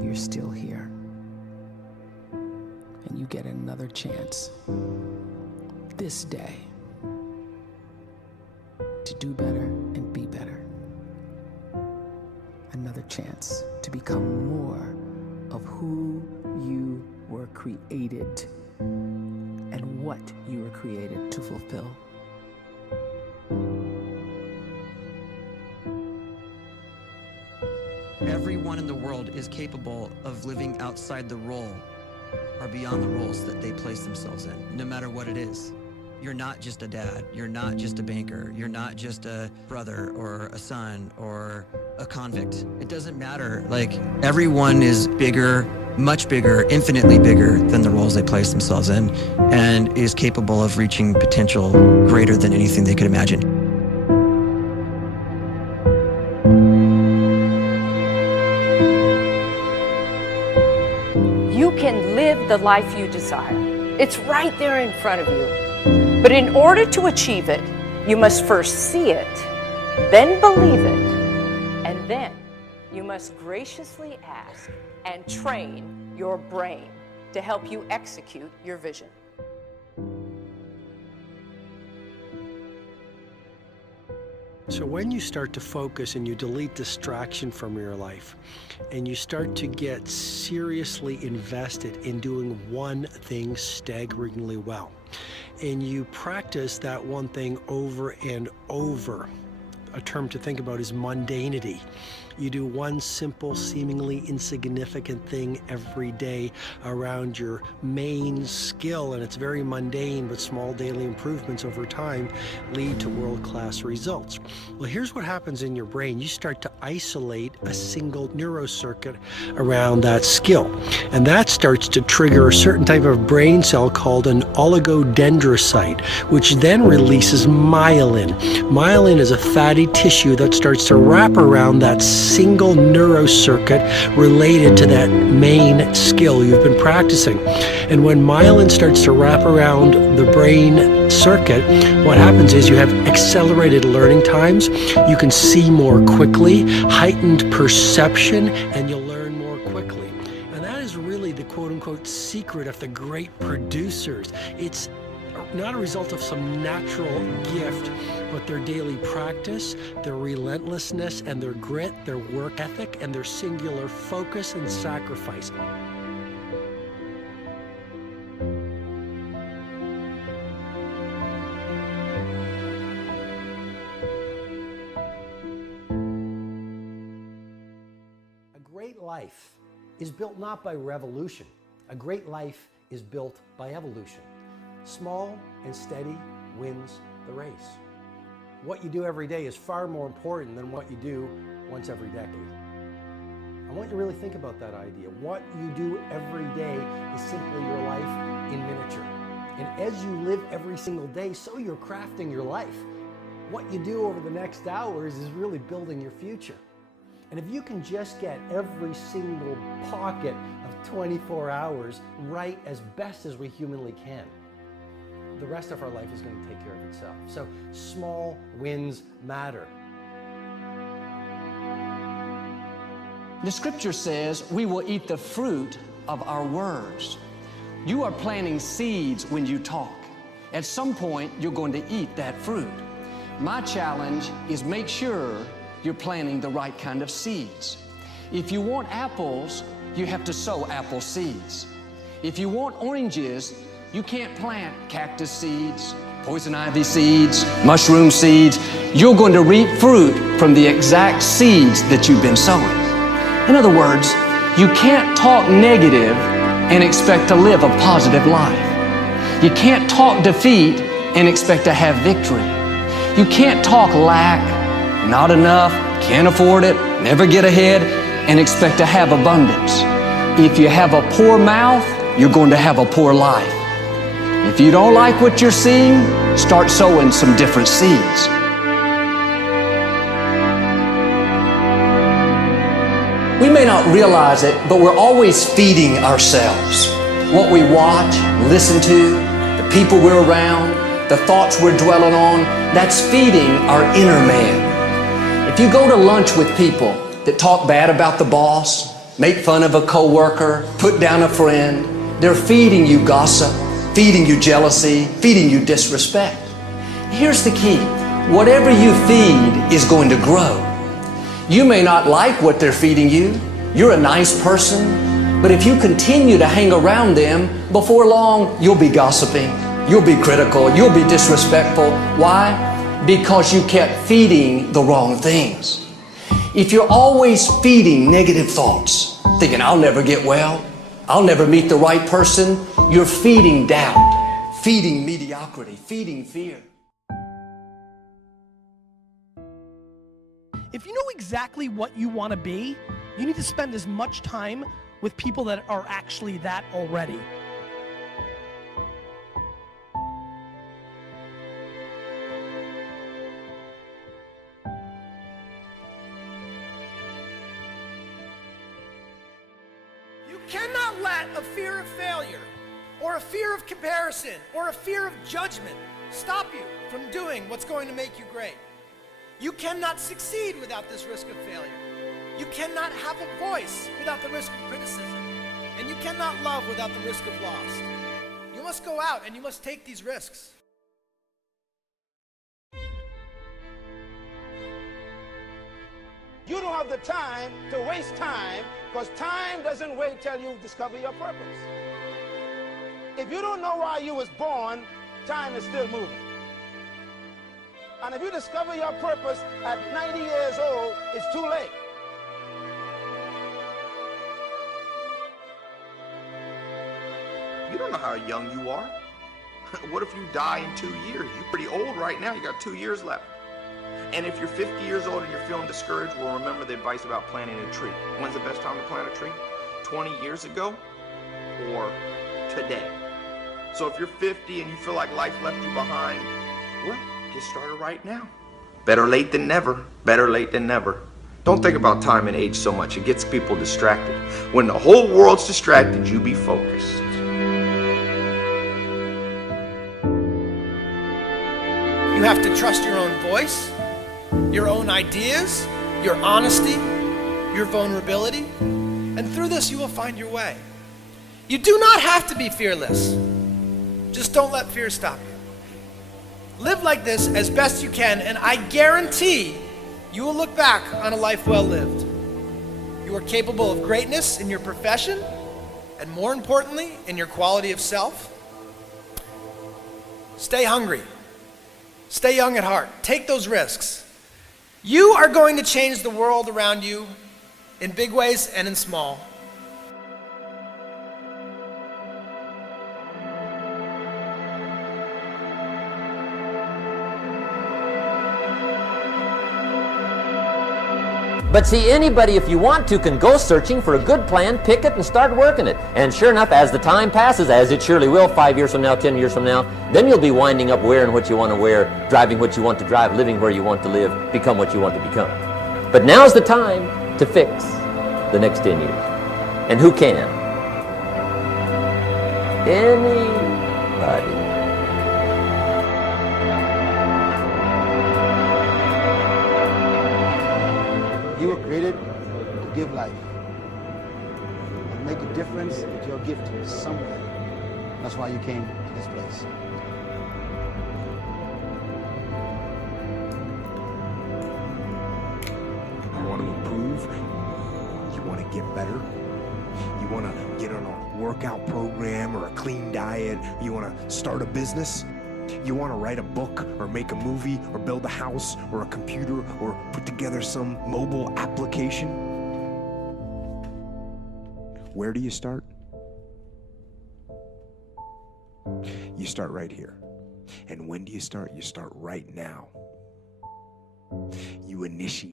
you're still here. And you get another chance this day to do better and be better. Another chance to become more of who you were created and what you were created to fulfill. Everyone in the world is capable of living outside the role or beyond the roles that they place themselves in, no matter what it is. You're not just a dad, you're not just a banker, you're not just a brother or a son or a convict. It doesn't matter. Like, everyone is bigger, much bigger, infinitely bigger than the roles they place themselves in, and is capable of reaching potential greater than anything they could imagine. You can live the life you desire. It's right there in front of you. But in order to achieve it, you must first see it, then believe it, and then you must graciously ask and train your brain to help you execute your vision. So when you start to focus and you delete distraction from your life and you start to get seriously invested in doing one thing staggeringly well, and you practice that one thing over and over, a term to think about is mundanity. You do one simple, seemingly insignificant thing every day around your main skill, and it's very mundane, but small daily improvements over time lead to world-class results. Well, here's what happens in your brain. You start to isolate a single neurocircuit around that skill, and that starts to trigger a certain type of brain cell called an oligodendrocyte, which then releases myelin. Myelin is a fatty tissue that starts to wrap around that single neurocircuit related to that main skill you've been practicing. And when myelin starts to wrap around the brain circuit, what happens is you have accelerated learning times, you can see more quickly, heightened perception, and you'll learn more quickly. And that is really the quote-unquote secret of the great producers. It's not a result of some natural gift, but their daily practice, their relentlessness and their grit, their work ethic, and their singular focus and sacrifice. A great life is built not by revolution. A great life is built by evolution. Small and steady wins the race. What you do every day is far more important than what you do once every decade. I want you to really think about that idea. What you do every day is simply your life in miniature. And as you live every single day, so you're crafting your life. What you do over the next hours is really building your future. And if you can just get every single pocket of 24 hours right as best as we humanly can, the rest of our life is going to take care of itself. So small wins matter. The scripture says we will eat the fruit of our words. You are planting seeds when you talk. At some point, you're going to eat that fruit. My challenge is make sure you're planting the right kind of seeds. If you want apples, you have to sow apple seeds. If you want oranges, you can't plant cactus seeds, poison ivy seeds, mushroom seeds. You're going to reap fruit from the exact seeds that you've been sowing. In other words, you can't talk negative and expect to live a positive life. You can't talk defeat and expect to have victory. You can't talk lack, not enough, can't afford it, never get ahead, and expect to have abundance. If you have a poor mouth, you're going to have a poor life. If you don't like what you're seeing, start sowing some different seeds. We may not realize it, but we're always feeding ourselves. What we watch, listen to, the people we're around, the thoughts we're dwelling on, that's feeding our inner man. If you go to lunch with people that talk bad about the boss, make fun of a coworker, put down a friend. They're feeding you gossip, feeding you jealousy, feeding you disrespect. Here's the key. Whatever you feed is going to grow. You may not like what they're feeding you. You're a nice person, but if you continue to hang around them, before long, you'll be gossiping, you'll be critical, you'll be disrespectful. Why? Because you kept feeding the wrong things. If you're always feeding negative thoughts, thinking, I'll never get well, I'll never meet the right person, you're feeding doubt, feeding mediocrity, feeding fear. If you know exactly what you want to be, you need to spend as much time with people that are actually that already. You cannot let a fear of failure, or a fear of comparison, or a fear of judgment stop you from doing what's going to make you great. You cannot succeed without this risk of failure. You cannot have a voice without the risk of criticism. And you cannot love without the risk of loss. You must go out and you must take these risks. You don't have the time to waste time, because time doesn't wait till you discover your purpose. If you don't know why you was born, time is still moving. And if you discover your purpose at 90 years old, it's too late. You don't know how young you are. What if you die in 2 years? You're pretty old right now. You got 2 years left. And if you're 50 years old and you're feeling discouraged, well, remember the advice about planting a tree. When's the best time to plant a tree? 20 years ago or today? So if you're 50 and you feel like life left you behind, well, get started right now. Better late than never. Better late than never. Don't think about time and age so much. It gets people distracted. When the whole world's distracted, you be focused. You have to trust your own voice, your own ideas, your honesty, your vulnerability, and through this you will find your way. You do not have to be fearless. Just don't let fear stop you. Live like this as best you can, and I guarantee you will look back on a life well lived. You are capable of greatness in your profession, and more importantly, in your quality of self. Stay hungry. Stay young at heart. Take those risks. You are going to change the world around you in big ways and in small. But see, anybody, if you want to, can go searching for a good plan, pick it, and start working it. And sure enough, as the time passes, as it surely will 5 years from now, 10 years from now, then you'll be winding up wearing what you want to wear, driving what you want to drive, living where you want to live, become what you want to become. But now's the time to fix the next 10 years. And who can? Anybody. You were created to give life and make a difference with your gift somewhere. That's why you came to this place. You want to improve? You want to get better? You want to get on a workout program or a clean diet? You want to start a business? You want to write a book or make a movie or build a house or a computer or put together some mobile application? Where do you start? You start right here. And when do you start? You start right now. You initiate.